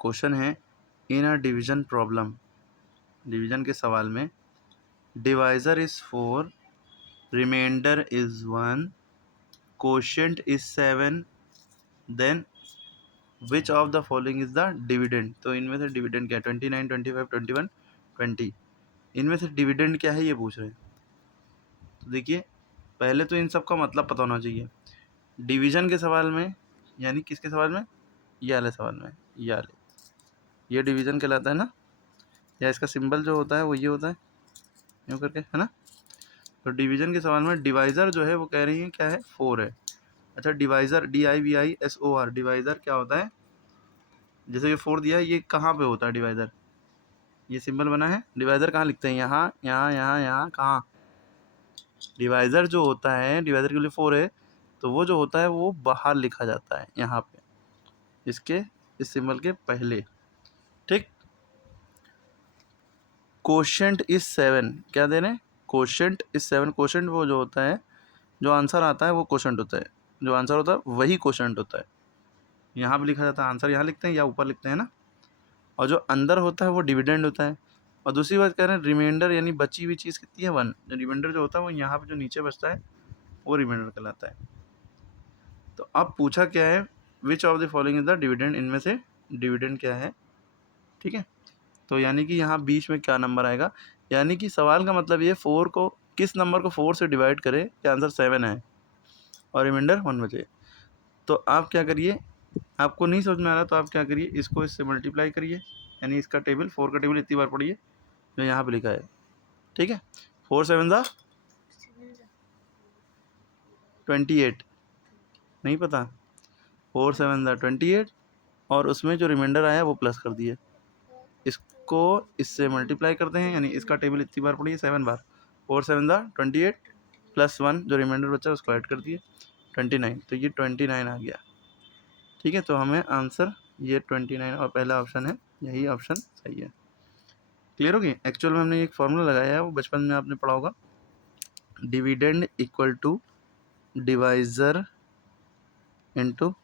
Question है in a division problem, division के सवाल में divisor is 4, remainder is 1, quotient is 7, then which of the following is the dividend. तो इनमें से डिविडेंड क्या है, 29, 25, 21, 20, इनमें से डिविडेंड क्या है ये पूछ रहे हैं। तो देखिए पहले तो इन सब का मतलब पता होना चाहिए। डिवीजन के सवाल में, यानी किसके सवाल में, ये वाले सवाल में, ये वाले, ये डिवीजन कहलाता है ना, या इसका सिंबल जो होता है वो ये होता है यूँ करके, है ना। तो डिवीजन के सवाल में डिवाइज़र जो है वो कह रही है क्या है, 4 है। अच्छा डिवाइज़र DIVISOR, डिवाइज़र क्या होता है, जैसे ये 4 दिया है, ये कहाँ पे होता है डिवाइज़र, ये सिंबल बना है, डिवाइज़र कहाँ लिखते हैं, यहाँ यहाँ यहाँ यहाँ, कहाँ। डिवाइज़र जो होता है, डिवाइज़र के लिए 4 है, तो वो जो होता है वो बाहर लिखा जाता है यहाँ पे, इसके इस सिंबल के पहले, ठीक। कोशेंट इज 7, क्या दे रहे हैं, कोशेंट इज 7। कोशेंट वो जो होता है, जो आंसर आता है वो कोशेंट होता है, जो आंसर होता है वही कोशेंट होता है। यहाँ पे लिखा जाता है, आंसर यहाँ लिखते हैं या ऊपर लिखते हैं ना, और जो अंदर होता है वो डिविडेंड होता है। और दूसरी बात कह रहे हैं रिमाइंडर, यानी बची हुई चीज़ कितनी है, 1। जो रिमाइंडर जो होता है वो यहाँ पे जो नीचे बचता है वो रिमाइंडर कहलाता है। तो अब पूछा क्या है, विच of the following is the dividend, इनमें से डिविडेंड क्या है, ठीक है। तो यानी कि यहाँ बीच में क्या नंबर आएगा, यानी कि सवाल का मतलब ये 4 को, किस नंबर को 4 से डिवाइड करें कि आंसर 7 है और रिमाइंडर 1 बचे। तो आप क्या करिए, आपको नहीं समझ में आ रहा तो आप क्या करिए, इसको इससे मल्टीप्लाई करिए, यानी इसका टेबल 4 का टेबल इतनी बार पढ़िए जो यहाँ पे लिखा है, ठीक है। 4 7 ज़ा 28, नहीं पता, 4 7 ज़ा 28, और उसमें जो रिमाइंडर आया वो प्लस कर दिए, इसको इससे मल्टीप्लाई करते हैं, यानी इसका टेबल इतनी बार पढ़िए 7 बार, 4 7 ज़ा 28 प्लस 1 जो रिमाइंडर बचा उसको ऐड कर दिए 29, तो ये 29 आ गया, ठीक है। तो हमें आंसर ये 29 और पहला ऑप्शन है, यही ऑप्शन सही है। क्लियर होगी। एक्चुअल में हमने एक फॉर्मूला लगाया है, वो बचपन में आपने पढ़ा होगा, dividend equal to divisor into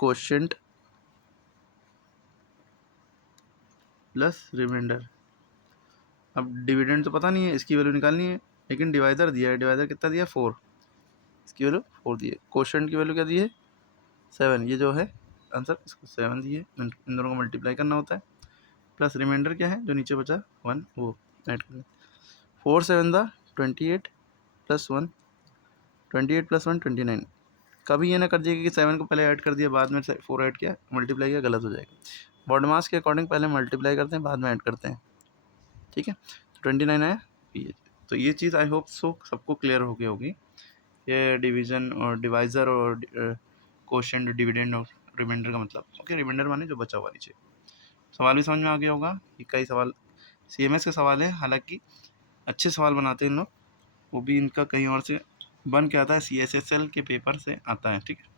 quotient plus remainder. अब डिविडेंड तो पता नहीं है, इसकी वैल्यू निकालनी है, लेकिन डिवाइजर दिया है, डिवाइजर कितना दिया, 4, इसकी वैल्यू 4 दी है। कोशेंट की वैल्यू क्या दी है, 7, ये जो है आंसर इसको 7 दी है, इन दोनों को मल्टीप्लाई करना होता है, प्लस रिमाइंडर क्या है जो नीचे बचा 1, वो ऐड करना। 4 7 दा 28 प्लस 1, 28 प्लस 1 29। कभी ये ना कर दिएगा कि 7 को पहले ऐड कर दिया बाद में 4 ऐड किया, मल्टीप्लाई किया, गलत हो जाएगा। बॉड मास के अकॉर्डिंग पहले मल्टीप्लाई करते हैं बाद में ऐड करते हैं, ठीक है। 29 आया ये, तो ये चीज़ आई होप सो सबको क्लियर हो गई होगी, ये डिवीज़न और डिवाइज़र और कोशेंट, डिविडेंड और रिमाइंडर का मतलब। ओके, रिमाइंडर माने जो बचा हुआ नीचे। सवाल भी समझ में आ गया होगा, ये कई सवाल CMS के सवाल है, हालांकि अच्छे सवाल बनाते हैं इन लोग, वो भी इनका कहीं और से बन के आता है, CSSL के पेपर से आता है, ठीक है।